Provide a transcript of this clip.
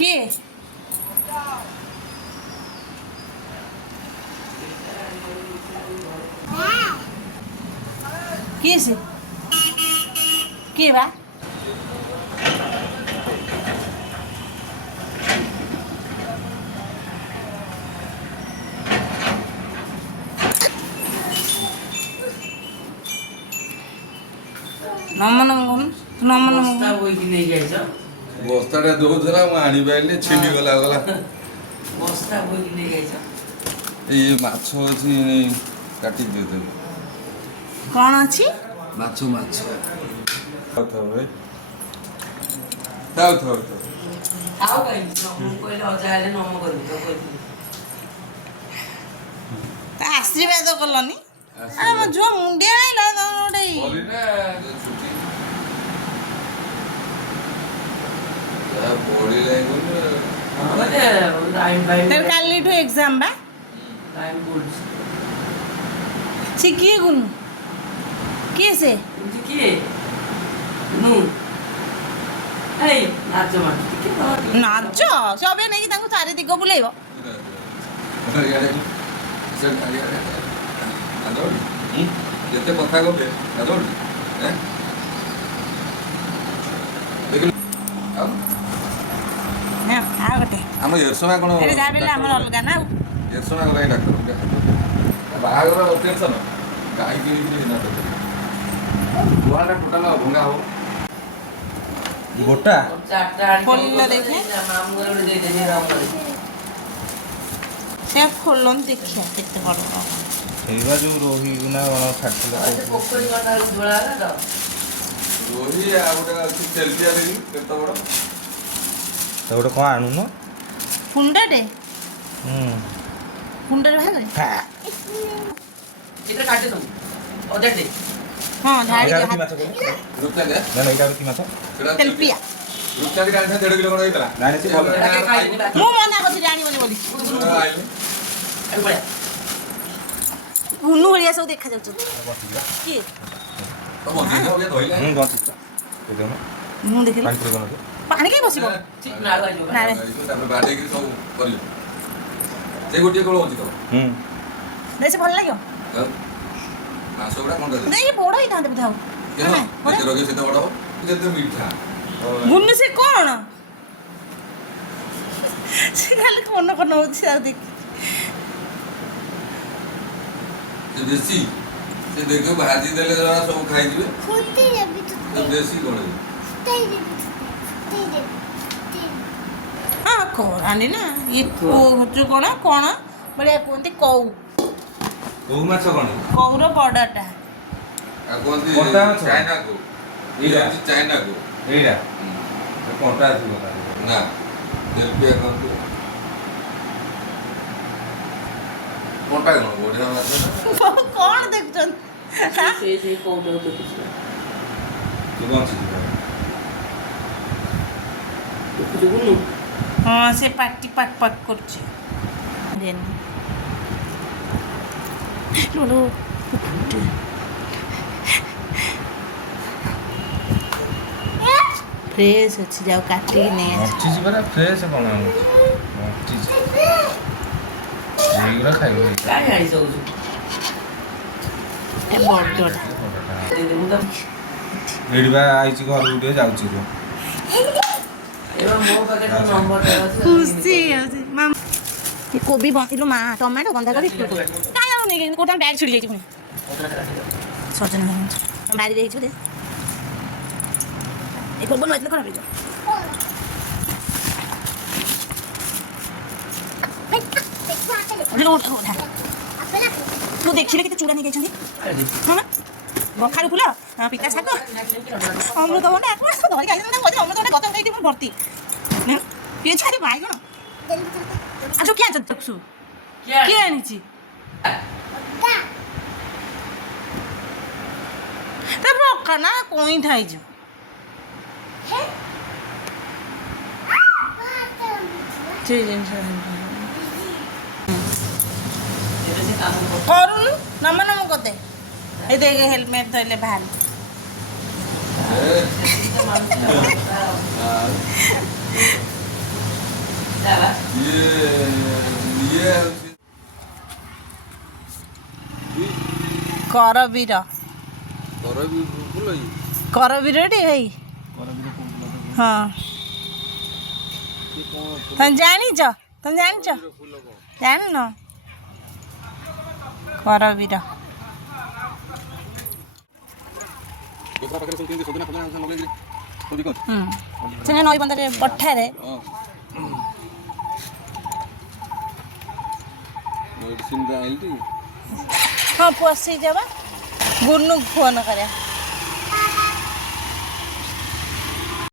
କିଏ କିଏ ସେ କିଏ ବା ନମନ ବସ୍ତା ବୋଇକି ନେଇକି ଆଇଛ ବସ୍ତାଟା ଦଉଥିଲା ମୁଁ ଆଣିପାରିଲି ଛିଣ୍ଡି ଗଲା ବସ୍ତା ବୋଇକି ନେଇକି ଆଇଛ ଏଇ ମାଛ ଅଛି କାଟି ଦେଇଦେବି କ'ଣ ଅଛି ମାଛ ଥାଉ ଭାଇ ଥାଉ ଆଉ କାହିଁକି ମୁଁ କହିଲେ ଅଜା ହେଲେ ନମ କରିବି ତ କହିଥିଲି ତା ଆଶୀର୍ବାଦ କଲନି ଆରେ ମୋ ଝୁଅ ମୁଣ୍ଡିଆ ଆଇଲା ତମର ଗୋଟେ କାଲିଠୁ ଏକ୍ସାମ୍ ବା ସେ କିଏ ଗୁନୁ କିଏ ସେ କିଏ ନାଚ ସେ ଅବେ ନେଇକି ତାଙ୍କୁ ଚାରି ଦିଗ ବୁଲେଇବ ଯେତେ କଥା କବେ ଆଉ ଗୋଟେ ଆମ ଏରସମା କ'ଣ ଯାହା ବି ହେଲେ ଆମର ଅଲଗା ନା ଆଉ ଏରସମା ଗଲା ଡାକ୍ତର ବାହାଘର ଟେନସନ୍ ଗାଈ କିଣିକି ଗୁହାଳଟା ଟୋଟାଲ ଭଙ୍ଗା ହବ ଗୋଟା ଖୋଲିଲ ଦେଖେ ସେ ଖୋଲନ୍ତୁ ଦେଖିଆ କେତେ ବଡ଼ ସେଇଟା ଯୋଉ ରୋହି ନା ଛାଡ଼ିଥିଲା ରୋହି ଆଉ ଗୋଟେ ଅଛି ତେଲପିଆ ଦେବି କେତେ ବଡ଼ ତ ଗୋଟେ କ'ଣ ଆଣୁନ କୁଣ୍ଡାଟେ କୁଣ୍ଡାରେ ବାହାରେ ହଁ ଧାଡ଼ି ଏଇଟା କି ମାଛ କହିଲ? ରୂପଚାନ୍ଦି ନା ଏଇଟା କି ମାଛ ତେଲପିଆ ରୂପଚାନ୍ଦି କାଢ଼ିଥିଲେ 1.5 କିଲୋ ଖଣ୍ଡେ ହେଇଥିଲା ନାଇଁ ସେ ଭଲ ମୁଁ ମନା କରୁଛି ଜାଣିବନି ବୋଲି ଗୁନୁ ଭଳିଆ ସବୁ ଦେଖାଯାଉଛନ୍ତି କିଏ ମୁଁ ଦେଖିଲି ପାଣି କାହିଁ ବସିବ ବାଡ଼େଇକି ସବୁ କରିବ ସେ ଗୋଟିଏ କୋଳ ଅଛି ତ ବେଶୀ ଭଲ ଲାଗିବ ମାଛ ଗୁଡ଼ା କ'ଣ ନାଇଁ ବଡ଼ ହେଇଥାନ୍ତେ ବୋଧେ ଆଉ ଯେତେ ରଖିବ ସେତେ ବଡ଼ ହବ ଯେତେ ମିଠା ଗୁନୁ ସେ କ'ଣ ସେ ଖାଲି କନ କନ ହଉଛି ଆଉ ଦେଖି ସେ ବେଶୀ ସେ ଦେଖିବ ଭାଜି ଦେଲେ ଜଣା ସବୁ ଖାଇଯିବେ ବେଶୀ କ'ଣ ହଁ କରାନି ନା ଇଏ ଯୋଉ କ'ଣ କ'ଣ ବଢ଼ିଆ କୁହନ୍ତି କଉ କୋଉ ମାଛ କ'ଣ କଉର ବଡ଼ଟା ଆଉ କୁହନ୍ତି କଣ୍ଟା ମାଛ? ଚାଇନା କୋ ଏଇଟା? ଚାଇନା କୋ ଏଇଟା କଣ୍ଟା ଆସିବ ନା ତେଲପିଆ କହନ୍ତି କଣ୍ଟା କ'ଣ ବଢ଼ିଆ ମାଛ ନା କ'ଣ ଦେଖୁଛନ୍ତି ସେଇ କୋଉଟାକୁ ଦେଖୁଛି ଦେଖୁଛୁ ଗୁନୁ ହଁ ସେ ପାଟି ପାକ୍ ପାକ୍ କରୁଛି ଫ୍ରେଶ୍ ଅଛି ଯାଉ କାଟିକି ନେଇ ମର୍ଚିଛି ପରା ଫ୍ରେଶ୍ କ'ଣ ମର୍ଚିଛି ଏଇଗୁଡ଼ା ଖାଇବ କାହିଁ ଆଣିଛ ହଉଛୁ ବଡ଼ଟା ଏଇଠି ବା ଆଇଛି ଘରକୁ ଟିକେ ଯାଉଛି ମୋ ପାଖରେ ନମ୍ବରଟା ଅଛି ଖୁସି ହେଇଯାଉଛି ମାମା କୋବି ବନ୍ଧିଲୁ ମା ଟମାଟୋ ବନ୍ଧାକୋବି କାହିଁ ଆଉ ନେଇକି କୋଉଟା ବ୍ୟାଗ୍ ଛିଡ଼ି ଯାଇଛି ପୁଣି ସଜନା ବାଡ଼ିରେ ହେଇଛୁ ଦେ ଏ କୋବି ନଥିଲେ ଖରାପ ହେଇଯିବ ମୁଁ ଦେଖିଲେ କେତେ ଚୁଡ଼ା ନେଇଯାଇଛନ୍ତି ହଁ ନା କଖାରୁ ଫୁଲ ପିତା ଶାଗ ଅମୃତଭଣ୍ଡା ଧରିକି ଅମୃତଭଣ୍ଡା ଗଛ ଦେଇକି ମୁଁ ଭର୍ତ୍ତି କିଏ ଛାଡ଼ି ବାଇଗଣ ଆଉ କିଏ ଆଣିଛନ୍ତି ଦେଖୁ କିଏ ଆଣିଛି ତାପରେ ଅକା ନା କଇଁଠା ହେଇଯିବ ସେ ଜିନିଷ କରୁନୁ ନମ ନମ କତେ এই দেখে হেলমেট ধরলে ভালো କରବୀର କର ବି ଫୁଲ କି? କରବୀରଟି ଭାଇ ହଁ ତମେ ଜାଣିଛ ଫୁଲ କଣ? ଜାଣିନ କରବୀର ଗୋବରା ପାଖରେ ସବୁ କେମିତି ସଜନା ଫଜନା ଲଗେଇକି ସବୁ ବିକନ୍ତି? ସେନା ନଈ ବନ୍ଧରେ ପଠାରେ ହଁ ମେଡ଼ିସିନ୍ ଆଣିଲି ହଁ ପଶିଯିବା ଗୁନୁ ଫୋନ୍ କରିବା